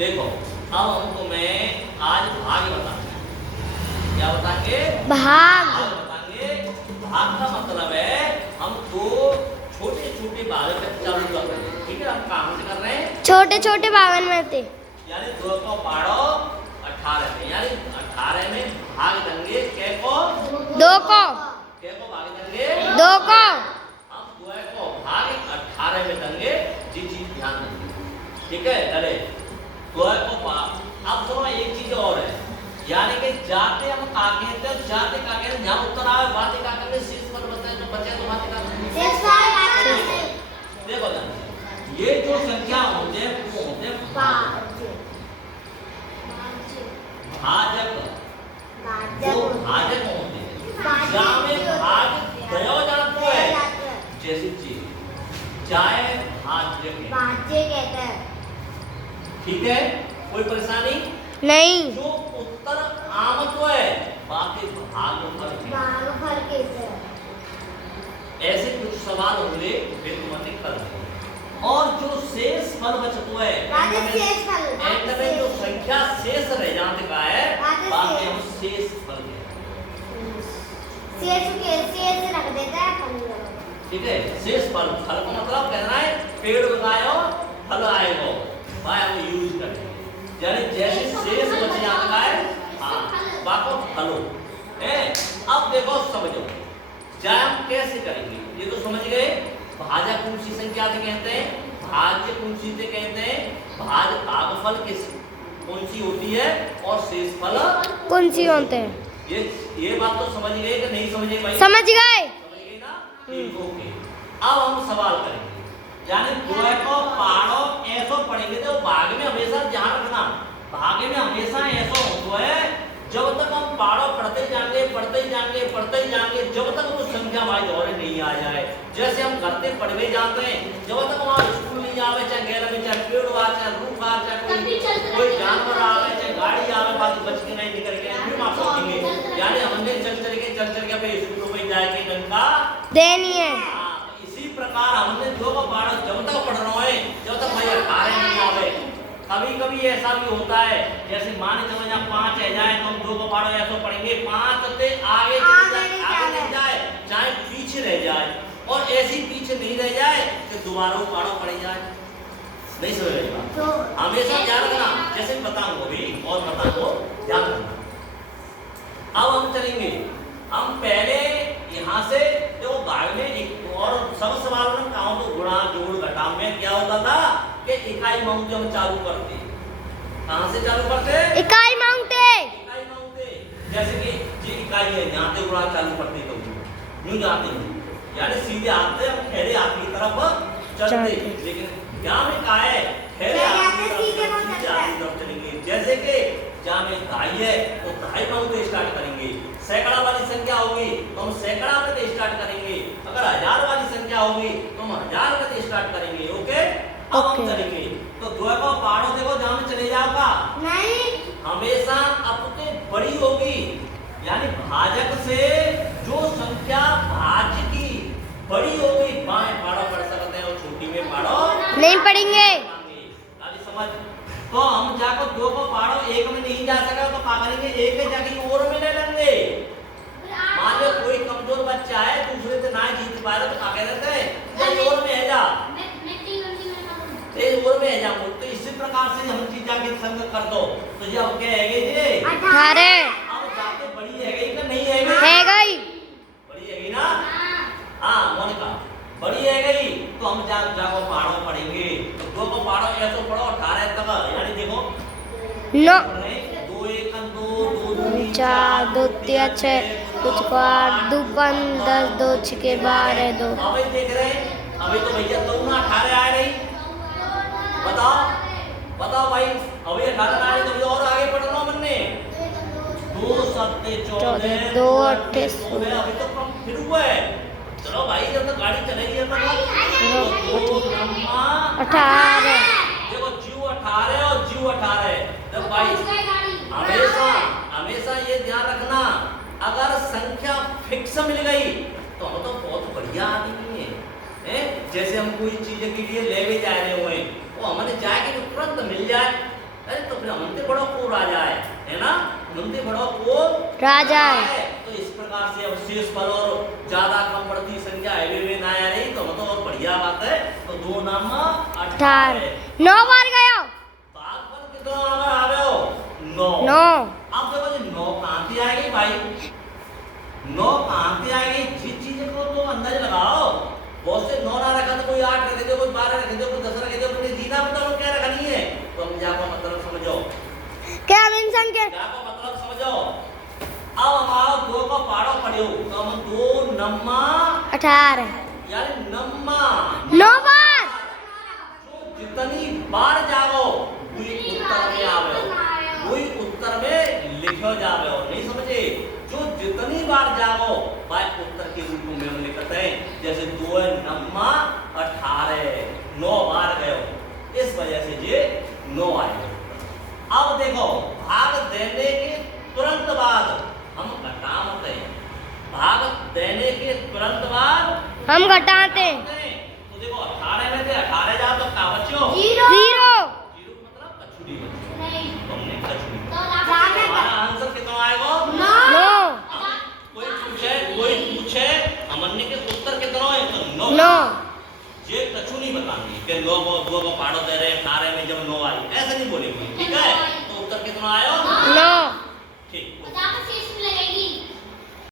देखो अब हम तुम्हें आज भाग बताएंगे। क्या बताएंगे? भाग। भाग बताएंगे। भाग का मतलब है हम दो छोटे छोटे भाग में चालू कर रहे हैं। ठीक है, हम कहाँ से कर रहे हैं? छोटे छोटे भागन में थे, यानी 2 को पाड़ो 18 में, यानी 18 में भाग देंगे। कै को? 2 को। कै को भाग देंगे? 2 को। हम 2 को भाग 18 में देंगे। जी चीज ध्यान देंगे। ठीक है, चले 2 को भाग। अब सुनो एक चीज और है, यानी कि जाते हम काके थे, जाते काके ने जहां उत्तर आवे बातें काके में शेष पर बचे तो बातें काके शेष पर देखो ना, ये जो संख्या होते हैं वो होते हैं भाजक। जो भाजक होते हैं, जहाँ में भाग दयो जातो है, जैसे चीज चाहे भाज्य कहते हैं। ठीक है, कोई परेशानी नहीं। जो उत्तर आमत्व है बाकी भागफल कहते हैं। ऐसे कुछ सवाल होंगे वे तुम्हारे कर देंगे। और जो शेष फल बचतो है एंड में जो संख्या शेष रह जाने का है बाकी हम शेष फल शेष रख देता है। ठीक है, शेष फल। फल का मतलब कहना है पेड़ लगाओ फल आएगा, भाई हम यूज करेंगे। यानी जैसे शेष बच जाता है हाँ बाको फलो है। अब देखो समझो जाए हम कैसे करेंगे, ये तो समझ गए। भाजक कौन सी संख्या से कहते हैं? भाज्य कौन सी से कहते हैं? भाज भागफल किस कौन सी होती है और शेष फल कौन सी होते हैं? ये बात तो समझ गए कि नहीं समझे भाई? समझ गए। समझ गए ना? ओके, अब हम सवाल करेंगे। यानी 2 को पाड़ो ऐसो पढ़ेंगे तो भाग में हमेशा ध्यान रखना, भागे में हमेशा ऐसा होता है जब तक हम पाड़ो पढ़ते जाएंगे जब तक वो संख्या हमारी दौरे नहीं आ जाए। जैसे हम घर से पढ़ने जाते हैं, जब तक हमारा स्कूल नहीं आवे, चाहे गैर में चाहे पेड़ आ चाहे रूख आ चाहे कोई जानवर आवे चाहे गाड़ी आवे, बात बच के नहीं निकल के फिर वहां पहुंचेंगे। यानी हमने चल के पे स्कूल में जाके नंका देनी है। इसी प्रकार हमने जो को पाड़ा जब तक पढ़ रहा है जब तक भाई 18 नहीं आवे। कभी कभी ऐसा भी होता है जैसे मान लो यहाँ 5 है जाए तो हम 2 को पाड़ो ऐसा पढ़ेंगे 5 से आगे नहीं जाए चाहे पीछे रह जाए, और ऐसी पीछे नहीं रह जाए कि दोबारा पाड़ो पड़ जाए। नहीं समझ रही बात? तो हमेशा ध्यान रखना, जैसे बताऊंगा अभी और बताऊंगा ध्यान रखना। अब हम चलेंगे, हम पहले यहाँ से जो भाग में एक और सब सवाल में कहा तो गुणा जोड़ घटा में क्या होता था कि इकाई माउंट हम चालू करते। कहाँ से चालू करते? इकाई माउंटे। इकाई माउंटे जैसे कि ये इकाई है, यहाँ से गुणा चालू करते तो यूं जाते हैं, यानी सीधे हाथ से हम खैरे हाथ की तरफ चलते। लेकिन यहाँ में कहा है खैरे हाथ की तरफ चलेंगे। जैसे कि जहाँ में ढाई है तो ढाई माउंट स्टार्ट करेंगे। सैकड़ा वाली संख्या होगी तो हम सैकड़ा में स्टार्ट करेंगे। अगर 1000 वाली संख्या होगी तो हम 1000 में स्टार्ट करेंगे। ओके, अब हम चलेंगे तो 2 को पाड़ो देखो जहाँ में चले जाओगा नहीं, हमेशा अपने बड़ी होगी। यानी भाजक से जो संख्या भाज्य की बड़ी होगी बाएं पाड़ो पढ़ सकते हैं और छोटी में पाड़ो नहीं पढ़ेंगे। समझ? तो हम जाकर 2 को पाड़ो 1 में नहीं जा सका तो क्या करेंगे? 1 में जाके और में ले लेंगे। मान लो कोई कमजोर बच्चा है दूसरे से ना जीत पाए तो क्या कहते हैं और में है जा और में है जा। तो इसी प्रकार से हम चीज जाके संग कर दो तो ये अब क्या है ये 18। अब जाके बड़ी है गई कि नहीं है गई? बड़ी है गई ना? हाँ मोनिका बड़ी है गई तो हम जाको पाड़ो पढ़ेंगे। तो 2 को पाड़ो ऐसे पढ़ो 18 तक, यानी देखो 9 2 1 2 2 2 4 2 3 6 कुछ 8 2 5 10 2 6 12 2। अभी देख रहे हैं, अभी तो भैया तो ना 18 आए नहीं। बताओ भाई, अभी 18 आए तो और आगे पढ़ना बनने 2 7 14 2 8 अभी तो कम फिर हुआ है। चलो भाई जब तक गाड़ी चलेगी जब तक 18 देखो जीव 18 और जीव 18 जब भाई हमेशा ये ध्यान रखना, अगर संख्या फिक्स मिल गई तो हम तो बहुत बढ़िया आदमी है। जैसे हम कोई चीज के लिए लेवे जा रहे हुए वो हमने जाके तुरंत मिल जाए अरे तो फिर हमनते बड़ो को राजा है ना? हमनते बड़ो को राजा है। तो इस प्रकार से अब शेष फल और ज्यादा कम बढ़ती संख्या है वे ना आया नहीं तो मतलब और बढ़िया बात है। तो 2 नाम 18 9 बार गयो। भागफल कितना नंबर आवे हो? 9। 9 अब देखो जी 9 कहां से आएगी भाई? 9 कहां से आएगी? जिस चीज को तो अंदाज लगाओ। बहुत से 9 ना रखा तो कोई 8 रख दे, कोई 12 रख दे, कोई 10 रख दे, कोई जीना बताओ क्या रखनी है। तो हम जाको मतलब समझो। क्या मेंशन के जाको मतलब समझो। अब हमारा 2 को पाड़ो पड़ियो तो हम 2 नम्मा 18 यानी नम्मा 9 बार। जो जितनी बार जाओ वही उत्तर में आवे, वही उत्तर में लिखो जावे। नहीं समझे? जो जितनी बार जाओ वह उत्तर के रूप में हम लिखते हैं। जैसे 2 नम्मा 18 9 बार गयो, इस वजह से ये 9 आए। अब देखो भाग देने के तुरंत बाद हम घटाते हैं। भाग देने के तुरंत बाद हम घटाते हैं। तो देखो 18 में से 18 जाओ तो क्या बच्चों? 0 मतलब कछुड़ी बची। तुमने कछुड़ी हमारा आंसर कितना आएगा? 9 कोई पूछे हमने के उत्तर कितना है तो 9 ये कछु नहीं बतानी कि 9 को 2 को पाड़ो दे रहे 18 में जब 9 आई ऐसा नहीं बोलेंगे। ठीक है? तो उत्तर कितना आया? 9 ठीक।